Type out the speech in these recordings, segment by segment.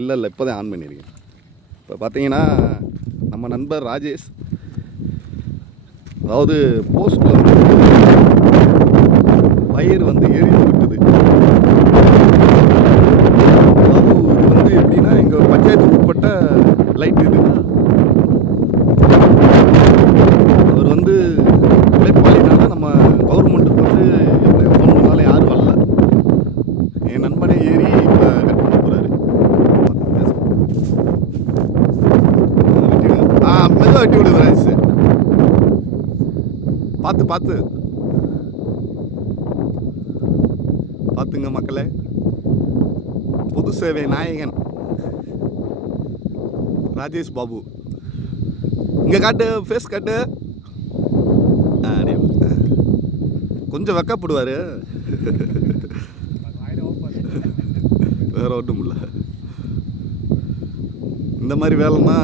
இல்லை இல்லை, இப்போ தான் ஆன் பண்ணியிருக்கேன். இப்போ பார்த்தீங்கன்னா நம்ம நண்பர் ராஜேஷ், அதாவது போஸ்ட்டில் வயர் வந்து எரிந்து விட்டது. அதாவது இது வந்து எப்படின்னா எங்கள் பஞ்சாயத்துக்கு உட்பட்ட லைட் இது. அவர் வந்து உழைப்பாளினால நம்ம கவர்மெண்ட்டுக்கு வந்து எவ்வளோ ஃபோன் பண்ணாலும் யாரும் வரல. என் நண்பனே ஏறி இப்போ கட் பண்ண போகிறாரு. மெதுவாக வெட்டி விடுது ராஜேஷ், பார்த்து பார்த்துங்க மக்களே. பொது சேவை நாயகன் ராஜேஷ் பாபு. இங்கே காட்டு, ஃபேஸ் காட்டு. கொஞ்சம் வெக்கப்படுவார், வேற ஒன்றும் இல்லை. இந்த மாதிரி வேலைன்னா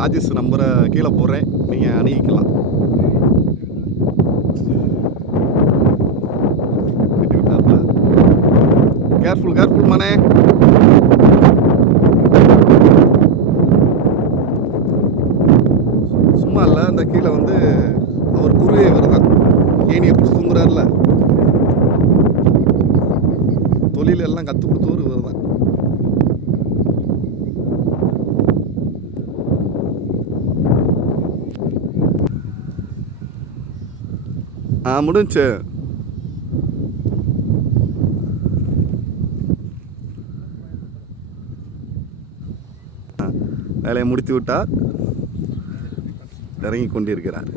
ராஜேஷ் நம்பரை கீழே போடுறேன், நீங்கள் அணுகிக்கலாம். கேர்ஃபுல் மனே. சும்மா இல்லை, அந்த கீழே வந்து அவர் குருவே இவர் தான். ஏனியை பிடிச்சி தூங்குறாருல, தொழில் எல்லாம் கற்றுக் கொடுத்தவர் இவர் தான். முடிஞ்சு. வேலையை முடித்து விட்டார், இறங்கி கொண்டிருக்கிறார்.